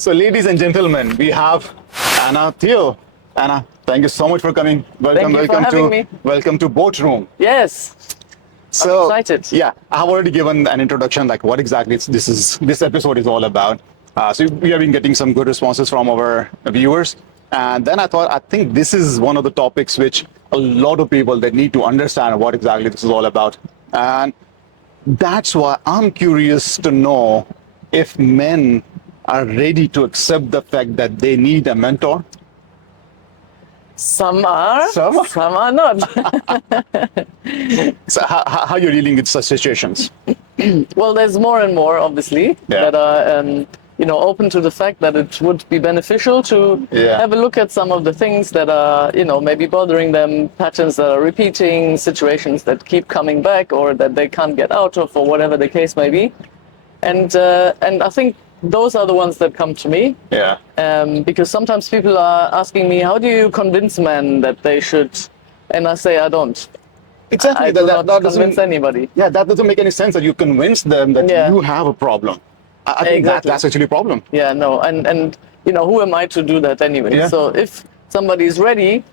So, ladies and gentlemen, we have Anna Thiel. Anna, thank you so much for coming. Welcome, Thank you for having me. welcome to Boatroom. Yes, So, I'm excited. yeah, I've already given an introduction, like what exactly this episode is all about. So we have been getting some good responses from our viewers, and then I think this is one of the topics which a lot of people that need to understand what exactly this is all about, and that's why I'm curious to know if men are ready to accept the fact that they need a mentor. Some are, Some? some are not. So how you're dealing with such situations? Well, there's more and more, obviously, Yeah. that are open to the fact that it would be beneficial to Yeah. have a look at some of the things that are, maybe bothering them, patterns that are repeating, situations that keep coming back or that they can't get out of, or whatever the case may be. And I think those are the ones that come to me. Yeah. Because sometimes people are asking me, how do you convince men that they should? And I say, I don't. Exactly. I do that not doesn't convince anybody. Yeah, that doesn't make any sense that you convince them that Yeah. you have a problem. I think Exactly. that's actually a problem. Yeah, no, and who am I to do that anyway? Yeah. So if somebody's ready,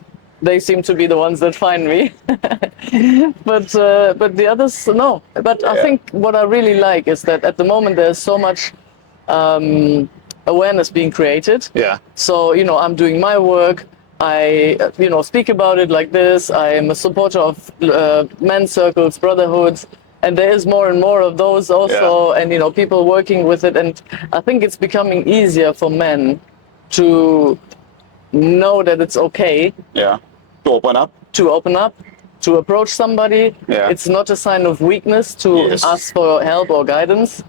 they seem to be the ones that find me. but the others, no. But I Yeah. think what I really like is that at the moment there's so much awareness being created. Yeah. So, I'm doing my work. I, speak about it like this. I am a supporter of men's circles, brotherhoods, and there is more and more of those also, Yeah. and, people working with it. And I think it's becoming easier for men to know that it's okay Yeah. To open up. to approach somebody. Yeah. It's not a sign of weakness to Yes. ask for help or guidance.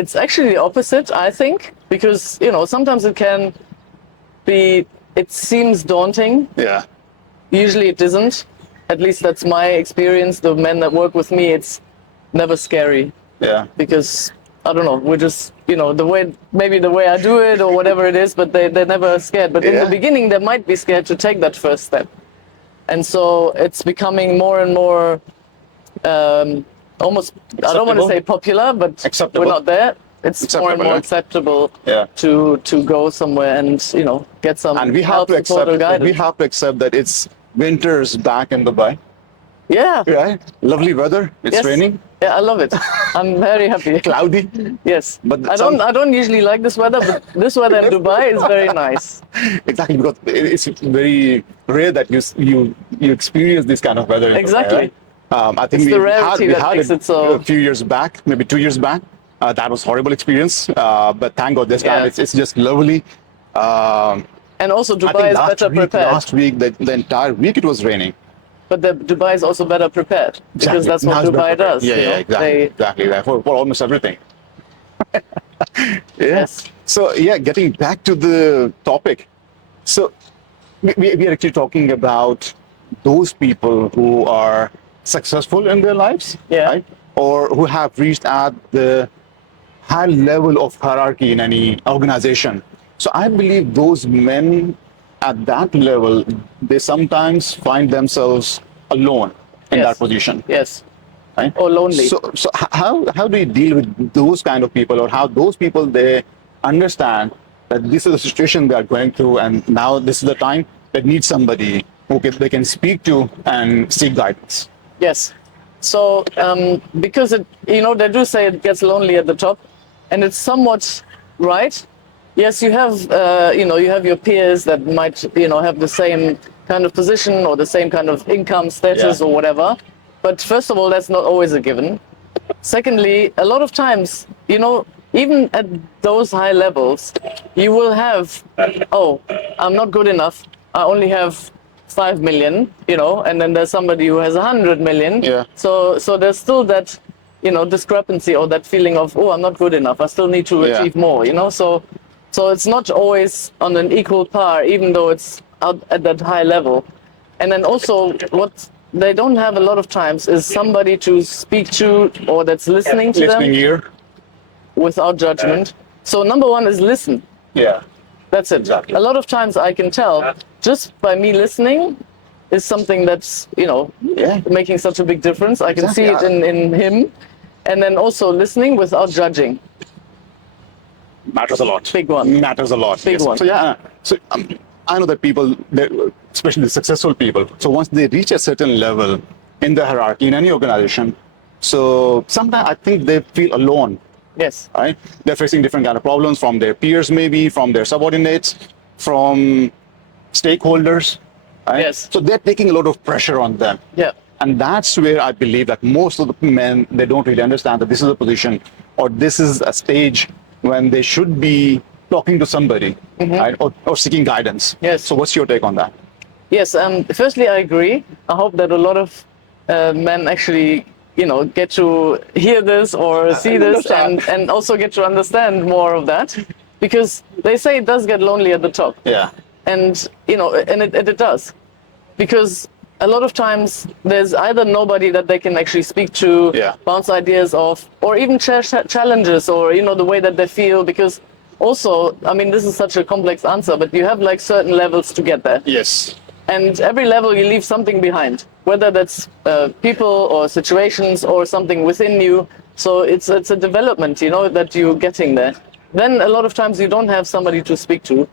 It's actually the opposite, I think, because, sometimes it seems daunting. Yeah. Usually it isn't. At least that's my experience. The men that work with me, it's never scary Yeah. because, I don't know, we're just, maybe the way I do it or whatever it is, but they're never scared. But in Yeah. the beginning, they might be scared to take that first step. And so it's becoming more and more almost, I don't want to Acceptable? say popular, but Acceptable. we're not there. It's more and Acceptable, more yeah. acceptable Yeah. to go somewhere and, get some And we have help, to support, or accept. guidance. We have to accept that it's winter's back in Dubai. Yeah. Right. Lovely weather. It's Yes. raining. Yeah, I love it. I'm very happy. Cloudy. Yes. But I don't usually like this weather, but this weather in Dubai is very nice. Exactly, because it's very rare that you experience this kind of weather. In Dubai, Exactly. right? I think It's the rarity that makes it so- a few years back, maybe 2 years back. That was horrible experience, but thank God this time Yeah. it's just lovely. And also I Dubai think is better prepared. last week, the entire week it was raining. But Dubai is also better prepared because that's Now what it's better Dubai prepared. does. Yeah, exactly, exactly. Right, for almost everything. Yes. So yeah, getting back to the topic. So we are actually talking about those people who are successful in their lives, Yeah. right? Or who have reached at the high level of hierarchy in any organization. So I believe those men at that level, they sometimes find themselves alone in Yes. that position. Yes. Right? Or lonely. So how do you deal with those kind of people, or how those people they understand that this is the situation they are going through, and now this is the time they need somebody they can speak to and seek guidance? Yes. So because they do say it gets lonely at the top, and it's somewhat right. Yes, you have you have your peers that might have the same kind of position or the same kind of income status Yeah. or whatever. But first of all, that's not always a given. Secondly, a lot of times, even at those high levels, you will have, oh, I'm not good enough. I only have 5 million, and then there's somebody who has 100 million. Yeah. So there's still that, discrepancy or that feeling of, oh, I'm not good enough. I still need to Yeah. achieve more, So it's not always on an equal par, even though it's out at that high level. And then also what they don't have a lot of times is somebody to speak to or that's listening to Listening them ear. without judgment. So number one is listen. Yeah. That's it. Exactly. A lot of times I can tell just by me listening is something that's, Yeah. making such a big difference. I can Exactly. see it in him. And then also listening without judging. matters a lot. Big one. Matters a lot. Big one. So yeah, so I know that people, especially the successful people, so once they reach a certain level in the hierarchy in any organization, so sometimes I think they feel alone. Yes. Right? They're facing different kind of problems from their peers, maybe from their subordinates, from stakeholders. Right? Yes. So they're taking a lot of pressure on them. Yeah. And that's where I believe that most of the men, they don't really understand that this is a position or this is a stage when they should be talking to somebody, right? Or seeking guidance. Yes. So what's your take on that? Yes. Firstly, I agree. I hope that a lot of men actually, get to hear this or see this and also get to understand more of that, because they say it does get lonely at the top. Yeah. And it does, because a lot of times there's either nobody that they can actually speak to, Yeah. bounce ideas off, or even share challenges, or the way that they feel. Because also, I mean, this is such a complex answer, but you have like certain levels to get there. Yes. And every level you leave something behind, whether that's people or situations or something within you. So it's a development, that you're getting there. Then a lot of times you don't have somebody to speak to,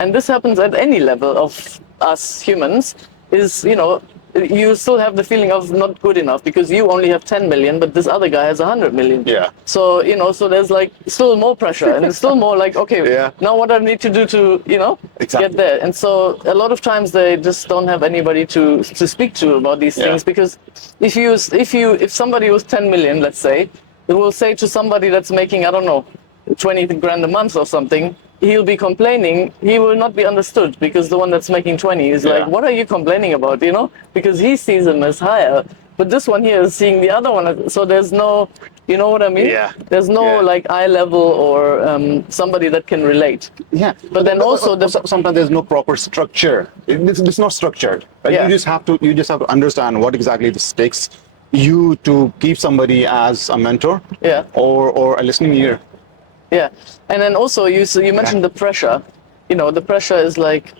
and this happens at any level of us humans, is, you still have the feeling of not good enough because you only have 10 million, but this other guy has 100 million. Yeah. So, so there's like still more pressure and it's still more like, okay, Yeah. now what I need to do to, Exactly. get there. And so a lot of times they just don't have anybody to speak to about these things, because if somebody with 10 million, let's say, they will say to somebody that's making, I don't know, 20 grand a month or something, he'll be complaining, he will not be understood, because the one that's making 20 is like, what are you complaining about, because he sees him as higher, but this one here is seeing the other one, so there's no, you know what I mean? Yeah. There's no like eye level or somebody that can relate. Yeah. But then also sometimes there's no proper structure. It's not structured. Right? Yeah. You just have to understand what exactly this takes you to keep somebody as a mentor. Yeah. Or a listening ear. Yeah, and then also you mentioned the pressure. The pressure is like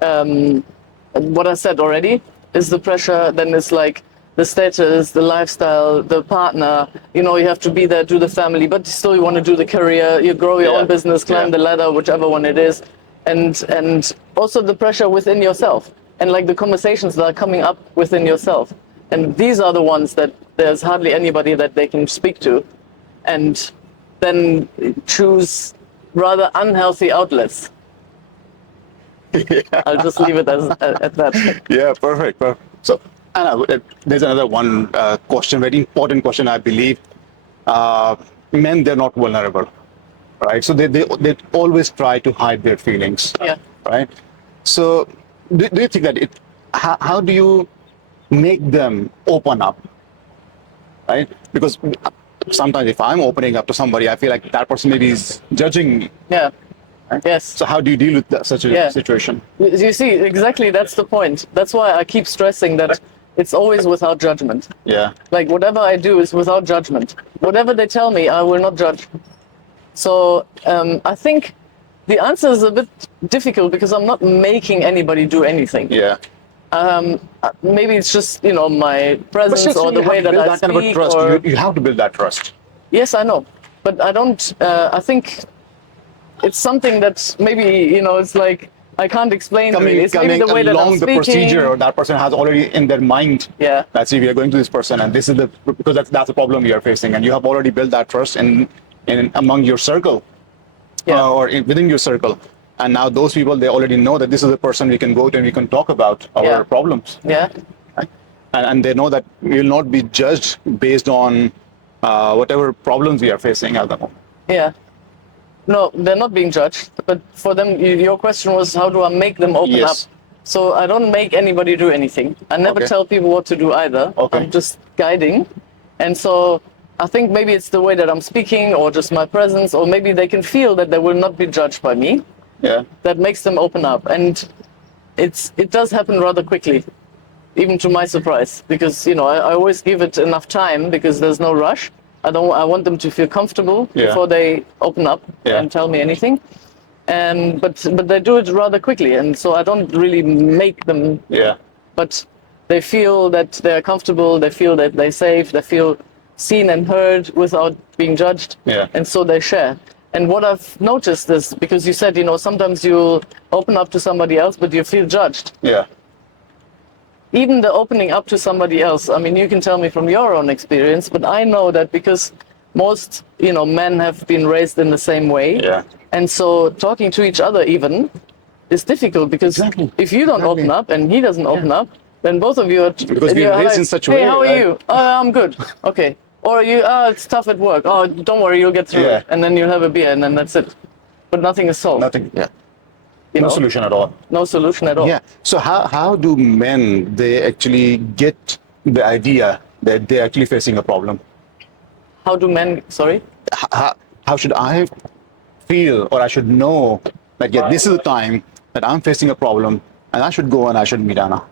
what I said already is the pressure. Then it's like the status, the lifestyle, the partner. You have to be there, do the family, but still you want to do the career. You grow your own business, climb the ladder, whichever one it is, and also the pressure within yourself, and like the conversations that are coming up within yourself. And these are the ones that there's hardly anybody that they can speak to, and then choose rather unhealthy outlets. I'll just leave it at that. Yeah, perfect. So, Anna, there's another one question, very important question, I believe. Men, they're not vulnerable, right? So they always try to hide their feelings, Yeah. right? So, do you think that how do you make them open up, right? Because sometimes if I'm opening up to somebody, I feel like that person maybe is judging me. Yeah. Right? Yes. So how do you deal with such a situation? You see, exactly, that's the point. That's why I keep stressing that it's always without judgment. Yeah. Like whatever I do is without judgment. Whatever they tell me, I will not judge. So I think the answer is a bit difficult because I'm not making anybody do anything. Yeah. Maybe it's just my presence or the way that I speak. Kind of a trust. Or... You have to build that trust. Yes, I know, but I don't. I think it's something that maybe it's like I can't explain. Really. It's maybe the way that I'm along the speaking. procedure, or that person has already in their mind. Yeah. That's if we are going to this person, and this is because that's the problem we are facing, and you have already built that trust in among your circle, within your circle. And now those people, they already know that this is the person we can go to and we can talk about our problems. Yeah. And they know that we will not be judged based on whatever problems we are facing at the moment. Yeah. No, they're not being judged. But for them, your question was, how do I make them open up? So I don't make anybody do anything. I never tell people what to do either. I'm just guiding. And so I think maybe it's the way that I'm speaking or just my presence, or maybe they can feel that they will not be judged by me. Yeah. That makes them open up, and it does happen rather quickly, even to my surprise, because I always give it enough time because there's no rush. I want them to feel comfortable before they open up and tell me anything, but they do it rather quickly, and so I don't really make them. Yeah. But they feel that they're comfortable. They feel that they're safe. They feel seen and heard without being judged. Yeah. And so they share. And what I've noticed is, because you said, sometimes you'll open up to somebody else, but you feel judged. Yeah. Even the opening up to somebody else, I mean, you can tell me from your own experience, but I know that because most, men have been raised in the same way. Yeah. And so talking to each other even is difficult, because Exactly. if you don't open up and he doesn't open up, then both of you are... Because we're raised in such a hey, way. how are you? Oh, I'm good. Okay. Or it's tough at work. Oh, don't worry, you'll get through it. And then you'll have a beer and then that's it. But nothing is solved. Nothing. Yeah. You No know? solution at all. No solution at all. Yeah. So how do men, they actually get the idea that they're actually facing a problem? How do men, sorry? How should I feel, or I should know that, yeah, this is the time that I'm facing a problem and I should go and I should meet Anna?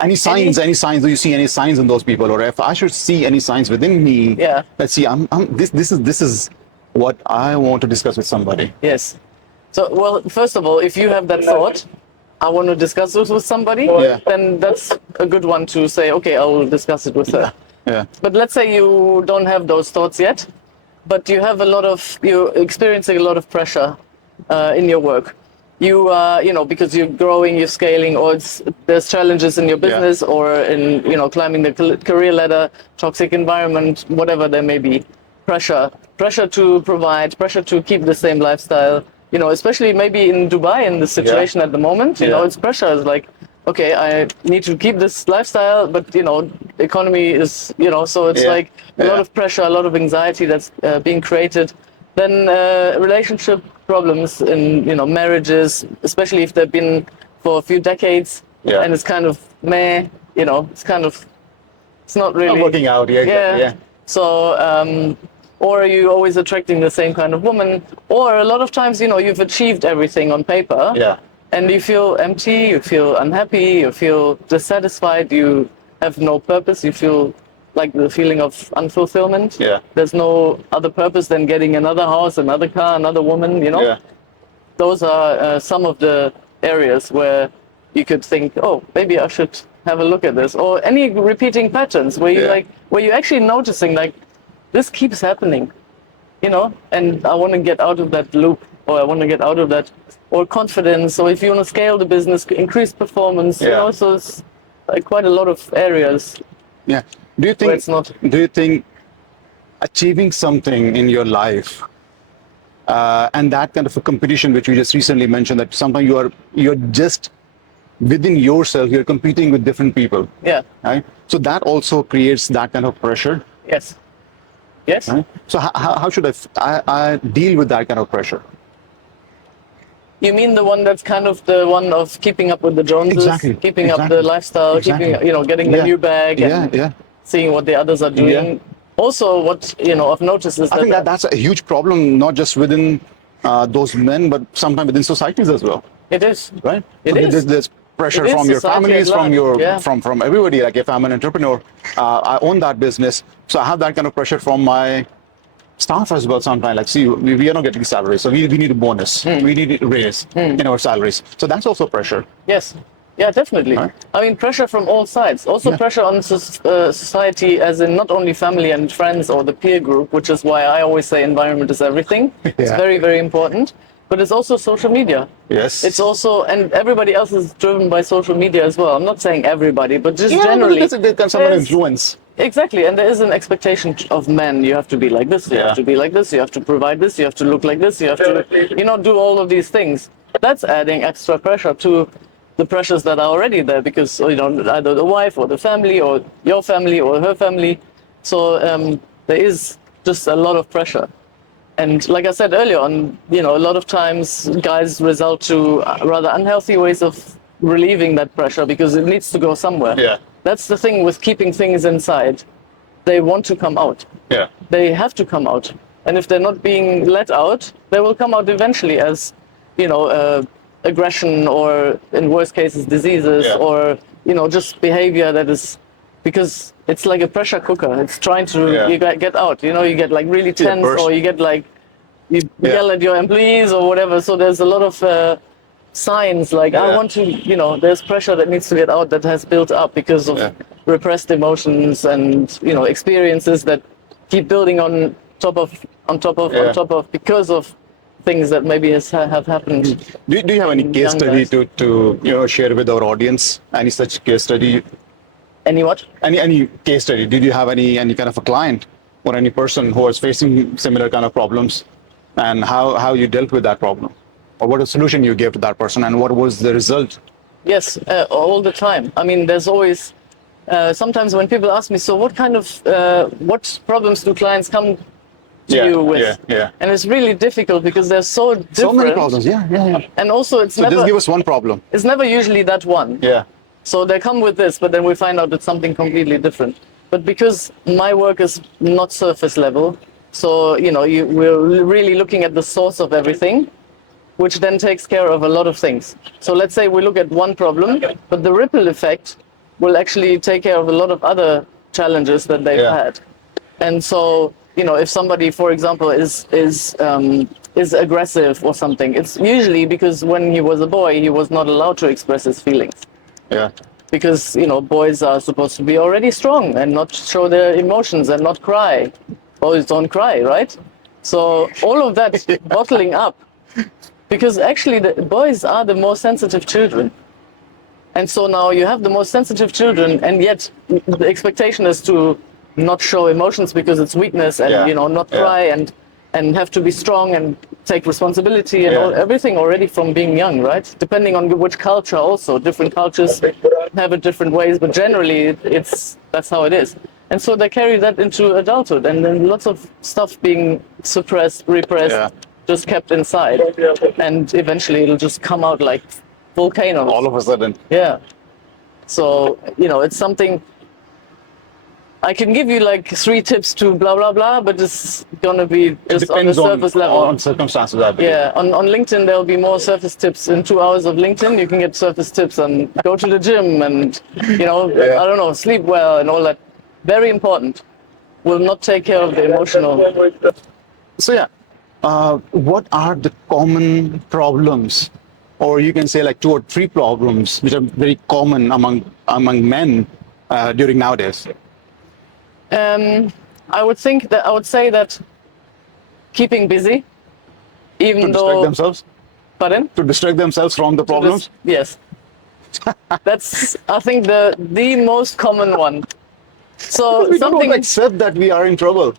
Any signs, do you see any signs in those people? Or if I should see any signs within me, let's see, this is what I want to discuss with somebody. Yes. So, well, first of all, if you have that thought, I want to discuss this with somebody, then that's a good one to say, okay, I will discuss it with her. Yeah. But let's say you don't have those thoughts yet, but you have you're experiencing a lot of pressure in your work. Because you're growing, you're scaling, or there's challenges in your business or in, climbing the career ladder, toxic environment, whatever there may be. Pressure to provide, pressure to keep the same lifestyle, especially maybe in Dubai, in the situation at the moment, it's pressure. It's like, okay, I need to keep this lifestyle, but, economy is, so it's like a lot of pressure, a lot of anxiety that's being created. Then relationship problems in, marriages, especially if they've been for a few decades, and it's kind of meh, it's not really not working out. Yeah. So, or are you always attracting the same kind of woman? Or a lot of times, you've achieved everything on paper. Yeah. And you feel empty, you feel unhappy, you feel dissatisfied, you have no purpose, you feel like the feeling of unfulfillment. Yeah. There's no other purpose than getting another house, another car, another woman, Yeah. Those are some of the areas where you could think, oh, maybe I should have a look at this. Or any repeating patterns where you're actually noticing, like, this keeps happening, and I want to get out of that loop, or I want to get out of that, or confidence, or if you want to scale the business, increase performance, so it's like quite a lot of areas. Yeah. Do you think achieving something in your life and that kind of a competition, which you just recently mentioned, that sometimes you're just within yourself, you're competing with different people. Yeah. Right? So that also creates that kind of pressure. Yes. Yes. Right? So how should I deal with that kind of pressure? You mean the one that's kind of the one of keeping up with the Joneses, keeping up the lifestyle, keeping, getting the new bag, and seeing what the others are doing. Yeah. Also, what I've noticed is I think that's a huge problem, not just within those men, but sometimes within societies as well. It is, right? It is. There's pressure from your families, from everybody. Like if I'm an entrepreneur, I own that business, so I have that kind of pressure from my staff as well sometimes. Like, see, we are not getting salaries, so we need a bonus. We need a raise in our salaries. So that's also pressure. Yes. Yeah, definitely. Right. I mean, pressure from all sides. Also pressure on society, as in not only family and friends or the peer group, which is why I always say environment is everything. It's very, very important. But it's also social media. Yes. It's also, and everybody else is driven by social media as well. I'm not saying everybody, but just generally. There's some influence. Exactly, and there is an expectation of men. You have to be like this, you have to be like this, you have to provide this, you have to look like this, you have to, do all of these things. That's adding extra pressure to the pressures that are already there, because, either the wife or the family or your family or her family. So there is just a lot of pressure. And like I said earlier on, a lot of times guys result to rather unhealthy ways of relieving that pressure, because it needs to go somewhere. Yeah. That's the thing with keeping things inside. They want to come out. Yeah. They have to come out. And if they're not being let out, they will come out eventually as, aggression, or in worst cases, diseases, or, just behavior that is, because it's like a pressure cooker. It's trying to get out. You get like really tense, or you get like, you yell at your employees or whatever. So there's a lot of signs like, I want to, there's pressure that needs to get out, that has built up because of repressed emotions and, experiences that keep building on because of things that maybe have happened. Do you have any case young study guys. to share with our audience? Any such case study? Any what? Any case study? Did you have any kind of a client or any person who was facing similar kind of problems, and how you dealt with that problem, or what a solution you gave to that person, and what was the result? Yes, all the time. I mean, there's always sometimes when people ask me, so what problems do clients come to you with? Yeah. And it's really difficult because they're so different. So many problems. Yeah. And also, it's So never just give us one problem. it's never usually that one. Yeah. So they come with this, but then we find out it's something completely different. But because my work is not surface level, so we're really looking at the source of everything, which then takes care of a lot of things. So let's say we look at one problem, but the ripple effect will actually take care of a lot of other challenges that they've had. And so, if somebody, for example, is aggressive or something, it's usually because when he was a boy, he was not allowed to express his feelings. Yeah. Because, boys are supposed to be already strong and not show their emotions and not cry. Boys don't cry, right? So all of that bottling up, because actually the boys are the most sensitive children. And so now you have the most sensitive children, and yet the expectation is to not show emotions because it's weakness, and not cry and have to be strong and take responsibility and everything already from being young, right? Depending on which culture also. Different cultures have it different ways, but generally that's how it is. And so they carry that into adulthood, and then lots of stuff being suppressed, repressed, just kept inside. And eventually it'll just come out like volcanoes. All of a sudden. Yeah. So, it's something. I can give you like 3 tips to blah, blah, blah, but it's going to be just on the surface level. On circumstances, I believe. Yeah, on LinkedIn, there'll be more surface tips. In 2 hours of LinkedIn, you can get surface tips and go to the gym and, I don't know, sleep well and all that. Very important. Will not take care of the emotional. So, what are the common problems, or you can say like 2 or 3 problems, which are very common among men during nowadays? I would say that keeping busy, even to though distract themselves. Pardon? To distract themselves from the problems. Yes, that's I think the most common one. So We something don't accept that we are in trouble.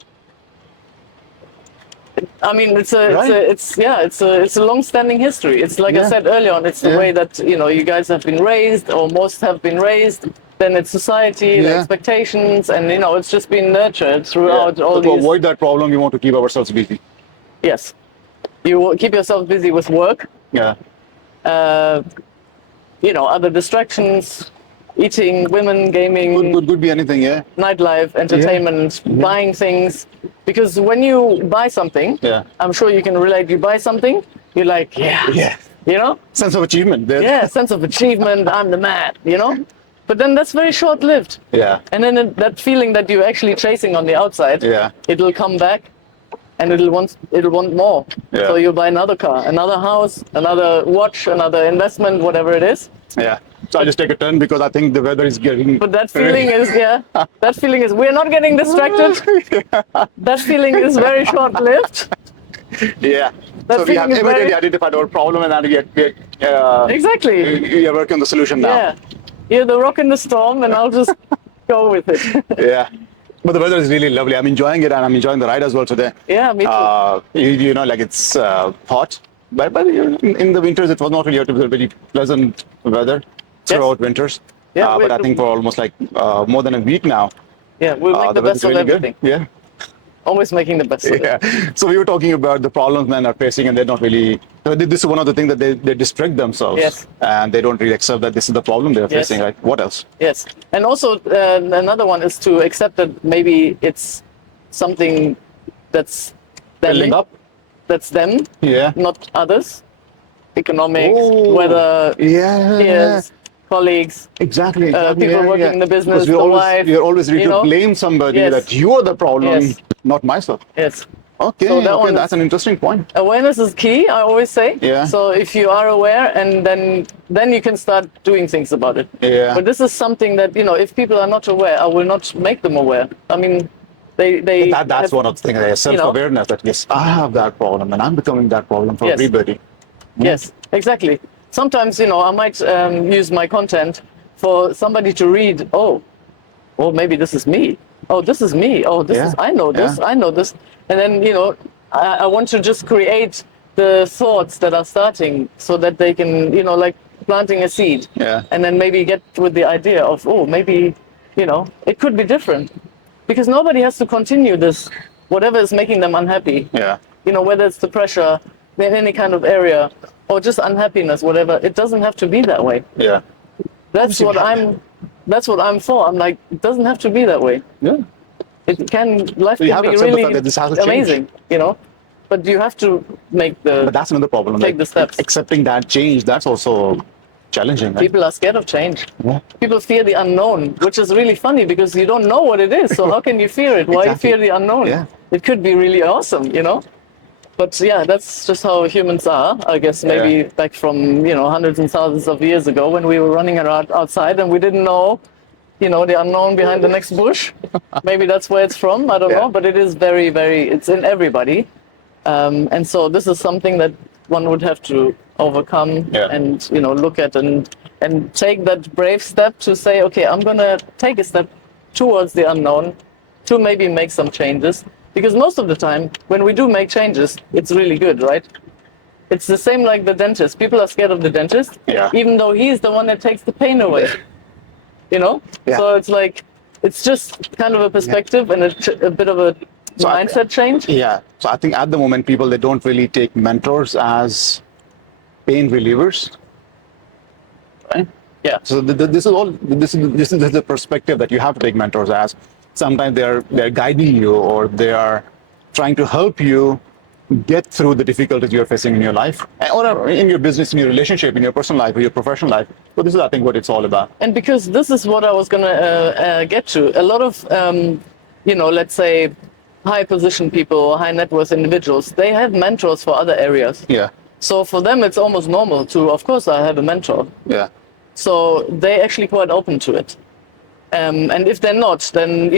I mean, it's a long-standing history. It's like I said earlier on. It's the way that you guys have been raised, or most have been raised. Then it's society, the expectations, and it's just been nurtured throughout all these. To avoid that problem, we want to keep ourselves busy. Yes, you will keep yourself busy with work. Yeah. Other distractions, eating, women, gaming. Could be anything. Yeah. Nightlife, entertainment, buying things. Because when you buy something, I'm sure you can relate. You buy something, you're like, sense of achievement. Yeah, sense of achievement. I'm the man. But then that's very short-lived. Yeah. And then that feeling that you're actually chasing on the outside, it'll come back, and it'll want more. Yeah. So you'll buy another car, another house, another watch, another investment, whatever it is. Yeah. So I just take a turn because I think the weather is getting. But that feeling is we're not getting distracted. That feeling is very short-lived. Yeah. That so we have feeling is immediately very- identified our problem, and now Exactly. we are working on the solution now. Yeah. You're the rock in the storm, and I'll just go with it. Yeah. But the weather is really lovely. I'm enjoying it, and I'm enjoying the ride as well today. Yeah, me too. Like it's hot, but in the winters it was not really hot. It was a very pleasant weather throughout winters. Yeah, but I think for almost like more than a week now. Yeah, we'll make the weather's best of really everything. Good. Yeah. Always making the best of it. Yeah. So we were talking about the problems men are facing, and they're not really. This is one of the things that they distract themselves. Yes. And they don't really accept that this is the problem they're Yes. facing. Right? What else? Yes, and also another one is to accept that maybe it's something that's Building up. that's them, Yeah. not others. Economics, Oh, weather, Yeah. peers, colleagues, Exactly. people working in the business, Because wife. we're always ready you to know? blame somebody Yes. that you are the problem, Yes. not myself. Yes. Okay, So that one that's an interesting point. Awareness is key, I always say. Yeah. So if you are aware, and then you can start doing things about it. Yeah. But this is something that, if people are not aware, I will not make them aware. I mean, They That's have, one of the things. Self-awareness that yes, I have that problem, and I'm becoming that problem for Yes. everybody. Yes, exactly. Sometimes, I might use my content for somebody to read. Oh, maybe this is me. Oh, this is me. Oh, this Yeah, is, I know this, yeah. I know this. And then, I want to just create the thoughts that are starting so that they can, like planting a seed. Yeah. And then maybe get with the idea of, maybe, it could be different. Because nobody has to continue this, whatever is making them unhappy. Yeah. Whether it's the pressure in any kind of area or just unhappiness, whatever, it doesn't have to be that way. Yeah. That's what I'm for. I'm like, it doesn't have to be that way. Yeah. Life You can have to be accept the really fact that this has to change. amazing, but you have to make But that's another problem. take the steps. Accepting that change, that's also challenging. Right? People are scared of change. Yeah. People fear the unknown, which is really funny because you don't know what it is. So how can you fear it? Why Exactly. fear the unknown? Yeah. It could be really awesome, But yeah, that's just how humans are. I guess maybe Yeah. back from hundreds and thousands of years ago when we were running around outside and we didn't know, the unknown behind the next bush. Maybe that's where it's from. I don't Yeah. know, but it is very, very. It's in everybody, and so this is something that one would have to overcome Yeah. and look at and take that brave step to say, okay, I'm gonna take a step towards the unknown to maybe make some changes. Because most of the time, when we do make changes, it's really good, right? It's the same like the dentist. People are scared of the dentist, Yeah. even though he's the one that takes the pain away. Yeah. So it's like, it's just kind of a perspective and a bit of a So mindset change. Yeah. So I think at the moment, people, they don't really take mentors as pain relievers. Right? Yeah. So this is the perspective that you have to take mentors as. Sometimes they're guiding you, or they are trying to help you get through the difficulties you're facing in your life, or in your business, in your relationship, in your personal life, or your professional life. So this is, I think, what it's all about. And because this is what I was going to get to. A lot of, let's say, high position people or high net worth individuals, they have mentors for other areas. Yeah. So for them, it's almost normal to, of course, I have a mentor. Yeah. So they're actually quite open to it. And if they're not, then,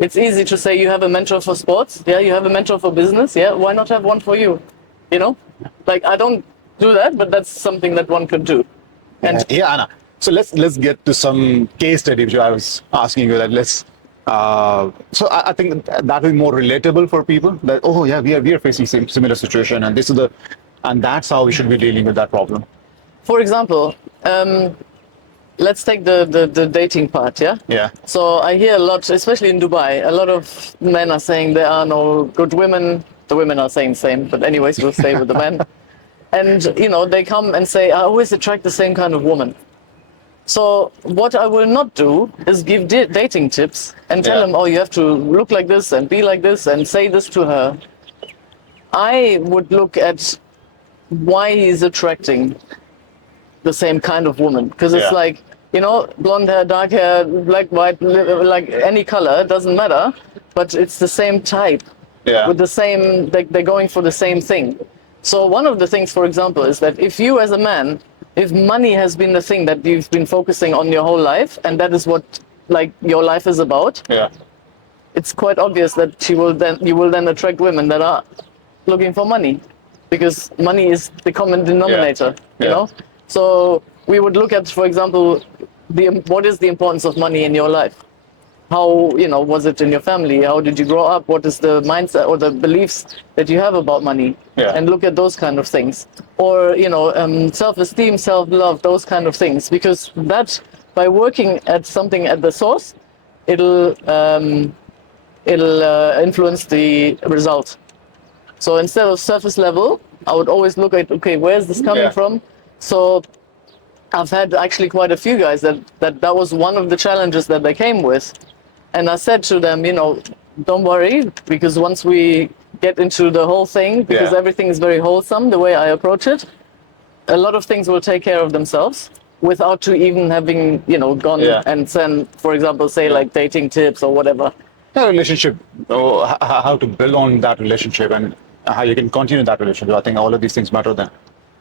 it's easy to say you have a mentor for sports. Yeah, you have a mentor for business. Yeah, why not have one for you? Like, I don't do that, but that's something that one could do. And Yeah, Anna. So let's get to some case study, which I was asking you. That so I think that will be more relatable for people. That we are facing similar situation, and that's how we should be dealing with that problem. for example, let's take the dating part, yeah? Yeah. So I hear a lot, especially in Dubai, a lot of men are saying there are no good women. The women are saying same, but anyways, we'll stay with the men. And, they come and say, I always attract the same kind of woman. So what I will not do is give dating tips and tell Yeah. them, you have to look like this and be like this and say this to her. I would look at why he's attracting the same kind of woman. Because it's Yeah. like, blonde hair, dark hair, black, white, like any color, doesn't matter. But it's the same type. Yeah. With the same, they're going for the same thing. So one of the things, for example, is that if you as a man, if money has been the thing that you've been focusing on your whole life, and that is what like your life is about, Yeah. it's quite obvious that you will then attract women that are looking for money, because money is the common denominator. Yeah. So we would look at, for example, what is the importance of money in your life? How, was it in your family? How did you grow up? What is the mindset or the beliefs that you have about money? Yeah. And look at those kind of things. Or, self-esteem, self-love, those kind of things. Because that, by working at something at the source, it'll influence the result. So instead of surface level, I would always look at, okay, where's this coming Yeah. from? So I've had actually quite a few guys that was one of the challenges that they came with. And I said to them, don't worry, because once we get into the whole thing, because Yeah. everything is very wholesome, the way I approach it, a lot of things will take care of themselves without you even having, gone Yeah. and send, for example, say like dating tips or whatever. Relationship, how to build on that relationship and how you can continue that relationship. I think all of these things matter then.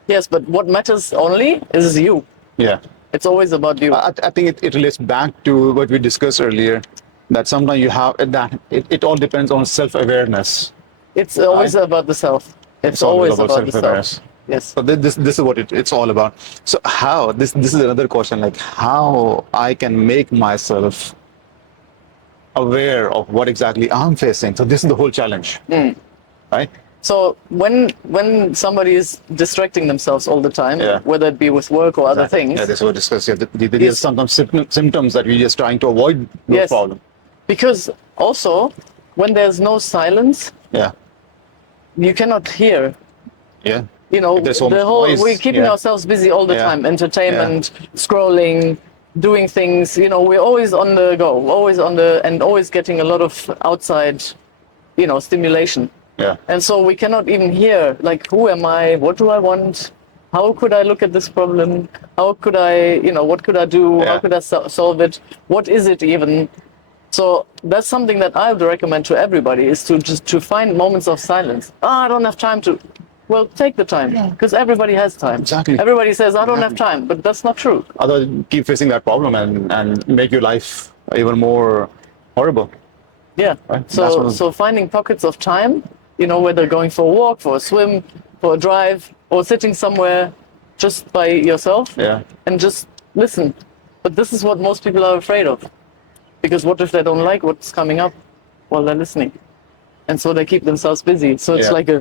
Yes, but what matters only is you. Yeah. It's always about you. I think it relates back to what we discussed earlier. that sometimes you have that it all depends on self-awareness. It's always about the self. It's All always about about the self-awareness. self. Yes. So this is what it's all about. So how this is another question, like how I can make myself aware of what exactly I'm facing. So this is the whole challenge, right? So when somebody is distracting themselves all the time, Yeah. whether it be with work or other Exactly. things, Yeah, this is what we discussed. Yeah, there's Yes. sometimes symptoms that we're just trying to avoid those Yes. problems. because also when there's no silence, Yeah, you cannot hear. yeah. You know, If there's so the much whole noise, we're keeping yeah. ourselves busy all the Yeah. time, entertainment, scrolling, doing things. You know, we're always on the go, always on the, and always getting a lot of outside, stimulation. Yeah, And so we cannot even hear, like, who am I? What do I want? How could I look at this problem? How could I, what could I do? How Yeah. could I solve it? What is it even? So that's something that I would recommend to everybody is to just to find moments of silence. I don't have time to. Well, take the time because everybody has time. Exactly. Everybody says, I don't have time, but that's not true. otherwise keep facing that problem and make your life even more horrible. Yeah. Right. That's So what- so finding pockets of time, whether going for a walk, for a swim, for a drive, or sitting somewhere just by yourself Yeah. and just listen. But this is what most people are afraid of. Because what if they don't like what's coming up while they're listening? And so they keep themselves busy. So it's Yeah. like a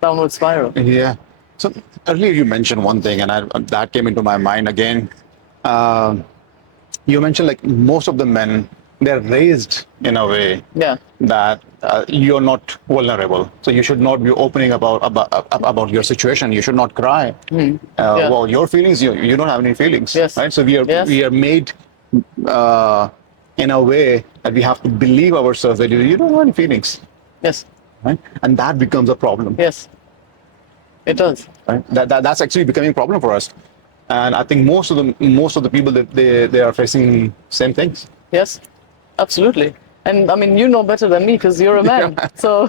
downward spiral. Yeah. So earlier you mentioned one thing, and that came into my mind again. You mentioned like most of the men, they're raised in a way Yeah. that you're not vulnerable, so you should not be opening about your situation. You should not cry. Yeah. Well, your feelings, you don't have any feelings, Yes. right? So Yes. we are made in a way that we have to believe ourselves that you don't have any feelings, Yes. right? And that becomes a problem. Yes. It does. Right? That's actually becoming a problem for us, and I think most of the people that they are facing same things. Yes. Absolutely. And I mean, you know better than me because you're a man. So,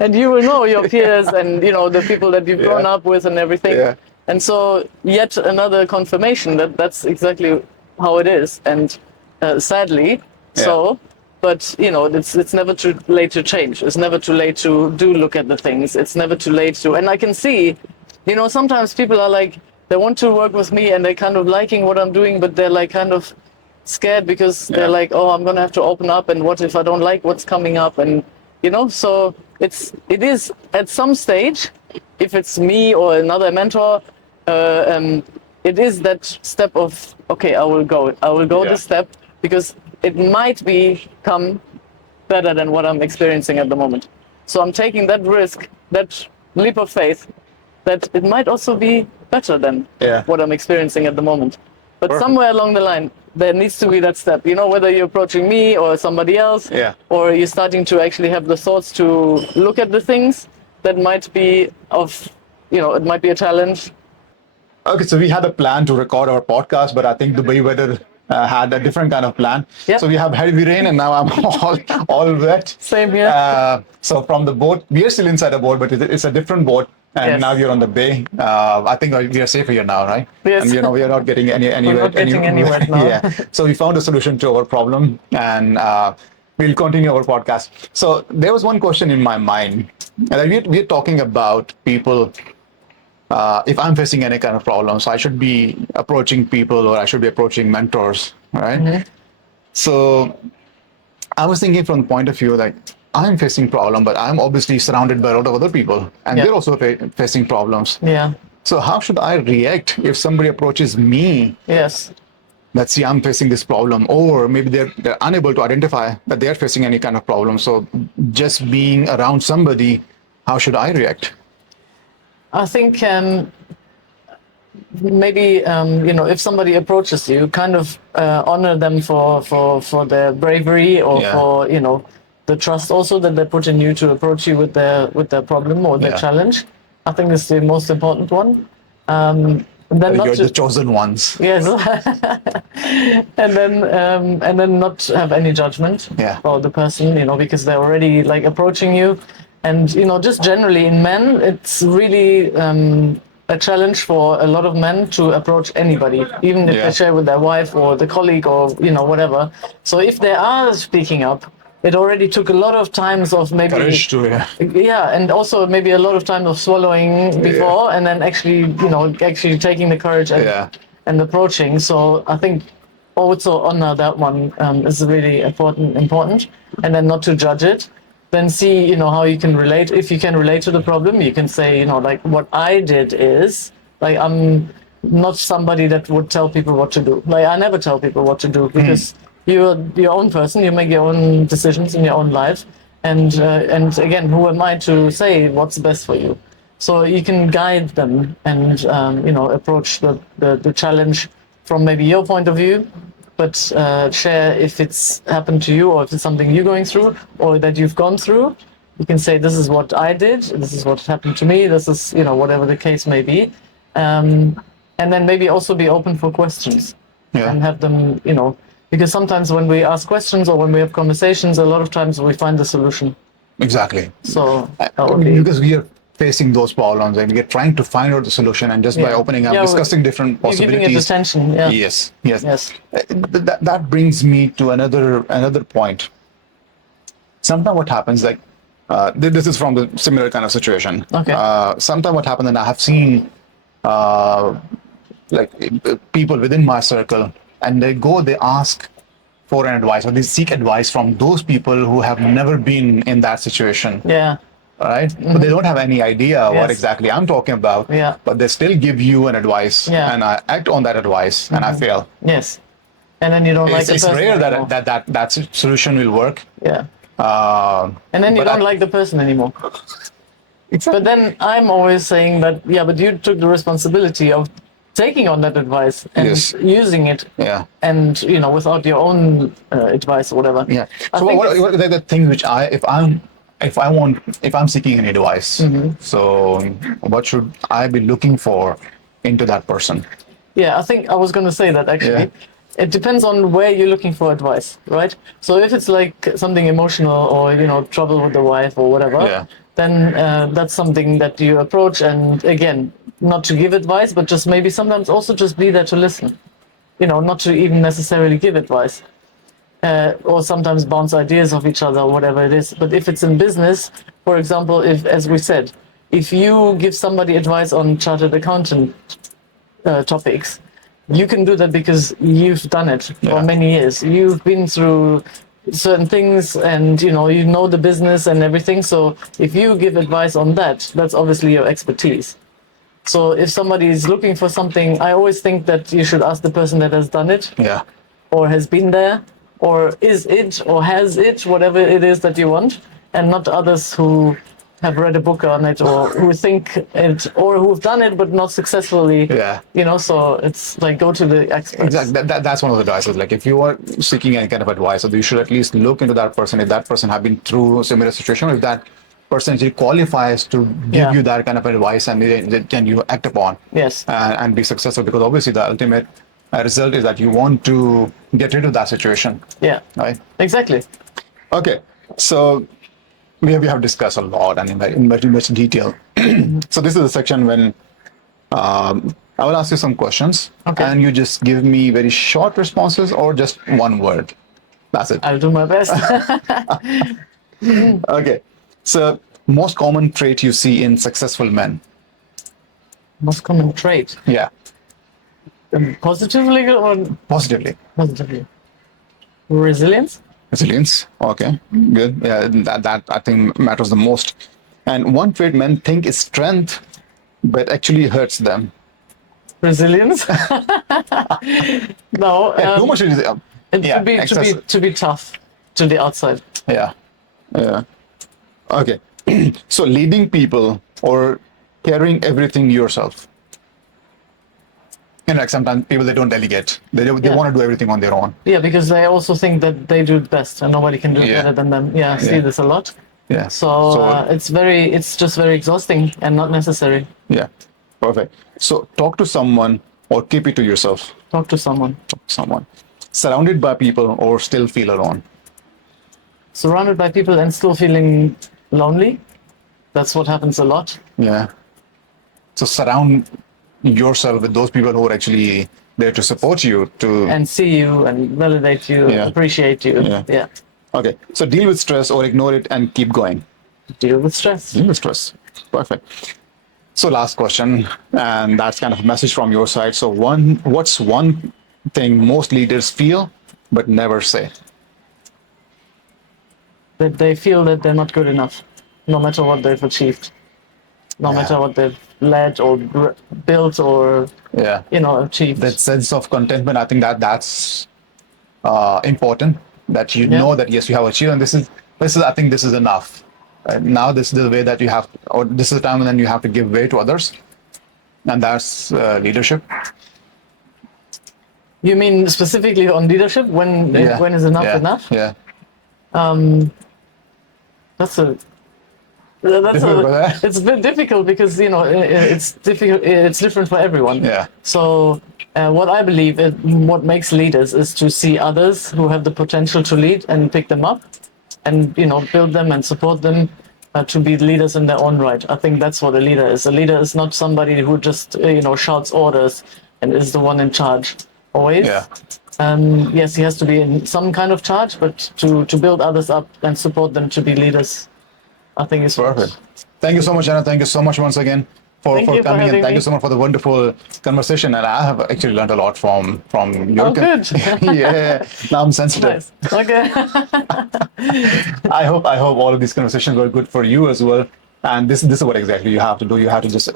and you will know your peers and, the people that you've grown Yeah. up with and everything. Yeah. And so yet another confirmation that that's exactly how it is. And sadly, so, but it's never too late to change. It's never too late to look at the things. It's never too late to, and I can see, sometimes people are like, they want to work with me and they're kind of liking what I'm doing, but they're like kind of scared because they're like, oh, I'm gonna have to open up, and what if I don't like what's coming up? And so it is at some stage, if it's me or another mentor, it is that step of, okay, I will go this step because it might become better than what I'm experiencing at the moment. So I'm taking that risk, that leap of faith, that it might also be better than what I'm experiencing at the moment. But somewhere along the line, there needs to be that step, whether you're approaching me or somebody else, or you're starting to actually have the thoughts to look at the things that might be it might be a challenge. Okay, so we had a plan to record our podcast, but I think Dubai weather had a different kind of plan. Yep. So we have heavy rain, and now I'm all wet. Same here. So from the boat, we are still inside the boat, but it's a different boat. And now you're on the bay. I think we are safer here now, right? Yes. And we are not getting anywhere. not getting anywhere now. Yeah. So we found a solution to our problem, and we'll continue our podcast. So there was one question in my mind, and we're talking about people. If I'm facing any kind of problem, so I should be approaching people, or I should be approaching mentors, right? Mm-hmm. So I was thinking from the point of view like, I'm facing problem, but I'm obviously surrounded by a lot of other people, and they're also facing problems. Yeah. So how should I react if somebody approaches me? Yes. Let's see, I'm facing this problem, or maybe they're unable to identify that they're facing any kind of problem. So just being around somebody, how should I react? I think maybe if somebody approaches you, kind of honor them for their bravery or for the trust also that they put in you to approach you with their problem or their challenge. I think is the most important one. And then You're the chosen ones. Yes. and then not have any judgment for the person, because they're already like approaching you. And just generally in men, it's really a challenge for a lot of men to approach anybody, even if they share with their wife or the colleague or whatever. So if they are speaking up, it already took a lot of times of maybe Courage to, and also maybe a lot of time of swallowing before, and then actually taking the courage and approaching. So I think also honor that one is really important, and then not to judge it. Then see, how you can relate. If you can relate to the problem, you can say, like what I did is, like, I'm not somebody that would tell people what to do. Like, I never tell people what to do because you're your own person. You make your own decisions in your own life. And again, who am I to say what's best for you? So you can guide them and, approach the challenge from maybe your point of view, but share if it's happened to you or if it's something you're going through or that you've gone through. You can say, this is what I did, this is what happened to me, this is, whatever the case may be. And then maybe also be open for questions and have them, because sometimes when we ask questions or when we have conversations, a lot of times we find the solution. Exactly. So because we are facing those problems and we're trying to find out the solution, and just by opening up, discussing different possibilities. Giving it attention. Yes. That brings me to another point. Sometimes what happens, like this is from the similar kind of situation. Okay. Sometimes what happens, and I have seen like people within my circle, and they ask for an advice, or they seek advice from those people who have never been in that situation. Yeah. Right? But they don't have any idea what exactly I'm talking about. Yeah. But they still give you an advice, and I act on that advice, and I fail. Yes. And then you don't like the person. It's rare anymore. that solution will work. Yeah. And then you don't like the person anymore. Exactly. But then I'm always saying that, but you took the responsibility of taking on that advice and using it. Yeah. And, without your own advice or whatever. Yeah. So what are the things which if I'm seeking any advice, so what should I be looking for into that person? Yeah, I think I was going to say that actually. Yeah. It depends on where you're looking for advice, right? So if it's like something emotional or, trouble with the wife or whatever, then that's something that you approach, and again, not to give advice, but just maybe sometimes also just be there to listen, not to even necessarily give advice. Or sometimes bounce ideas off each other or whatever it is. But if it's in business, for example, as we said, if you give somebody advice on chartered accountant topics, you can do that because you've done it for many years. You've been through certain things and you know the business and everything. So if you give advice on that, that's obviously your expertise. So if somebody is looking for something, I always think that you should ask the person that has done it or has been there, or is it, or has it, whatever it is that you want, and not others who have read a book on it, or who think it, or who've done it but not successfully. So it's like, go to the experts. Exactly. That's one of the advices. Like, if you are seeking any kind of advice, so you should at least look into that person. If that person have been through a similar situation, if that person actually qualifies to give you that kind of advice, and can you act upon and be successful, because obviously the ultimate result is that you want to get rid of that situation. Right? Exactly. Okay. So we have discussed a lot and in very much detail. So this is the section when I will ask you some questions, and you just give me very short responses or just one word. That's it. I'll do my best. Okay. So most common trait you see in successful men? Most common trait? Yeah. Positively or? Positively. Positively. Resilience? Resilience. Okay. Good. Yeah, that I think matters the most. And one trait men think is strength, but actually hurts them. Resilience? No. Too much resilience. To be tough to the outside. Yeah. Okay. So leading people or carrying everything yourself. Like sometimes people, they don't delegate. They want to do everything on their own. Yeah, because they also think that they do it best and nobody can do it better than them. Yeah, I see this a lot. Yeah. So it's just very exhausting and not necessary. Yeah. Perfect. So talk to someone or keep it to yourself. Talk to someone. Surrounded by people or still feel alone. Surrounded by people and still feeling lonely. That's what happens a lot. Yeah. So surround yourself with those people who are actually there to support you, to And see you and validate you, Yeah. appreciate you. Yeah. Yeah. Okay, so deal with stress or ignore it and keep going. Deal with stress. Deal with stress. Perfect. So last question, and that's kind of a message from your side. So what's one thing most leaders feel but never say? That they feel that they're not good enough, no matter what they've achieved, no Yeah. matter what they've led or built or Yeah. achieved. That sense of contentment, I think that's important. That you Yeah. know that yes, you have achieved, and this is I think this is enough. Now this is the way that you have, or this is the time when you have to give way to others, and that's leadership. You mean specifically on leadership? When is enough enough? Yeah. That's a it's a bit difficult because it's difficult. It's different for everyone. Yeah. So what I believe what makes leaders is to see others who have the potential to lead and pick them up, and build them and support them to be leaders in their own right. I think that's what a leader is. A leader is not somebody who just shouts orders and is the one in charge always. Yeah. Yes, he has to be in some kind of charge, but to build others up and support them to be leaders, I think it's Perfect. Thank you so much, Anna. Thank you so much once again for Thank you for coming, and having thank me. you so much for the wonderful conversation. And I have actually learned a lot from your. Oh, good. Yeah. Now I'm sensitive. Nice. Okay. I hope all of these conversations were good for you as well. And this is what exactly you have to do. You have to just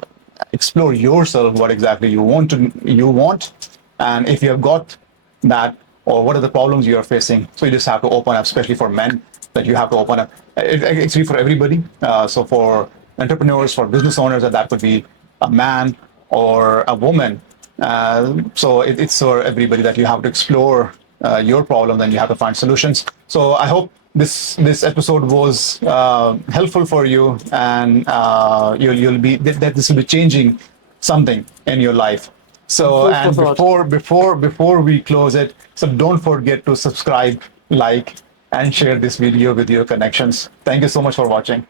explore yourself, what exactly you want, and if you have got that, or what are the problems you are facing. So you just have to open up, especially for men, that you have to open up. Actually, for everybody. So for entrepreneurs, for business owners, that could be a man or a woman. So it's for everybody that you have to explore your problem, and you have to find solutions. So I hope this episode was helpful for you, and you'll be that this will be changing something in your life. So, and before we close it, so don't forget to subscribe, like, and share this video with your connections. Thank you so much for watching.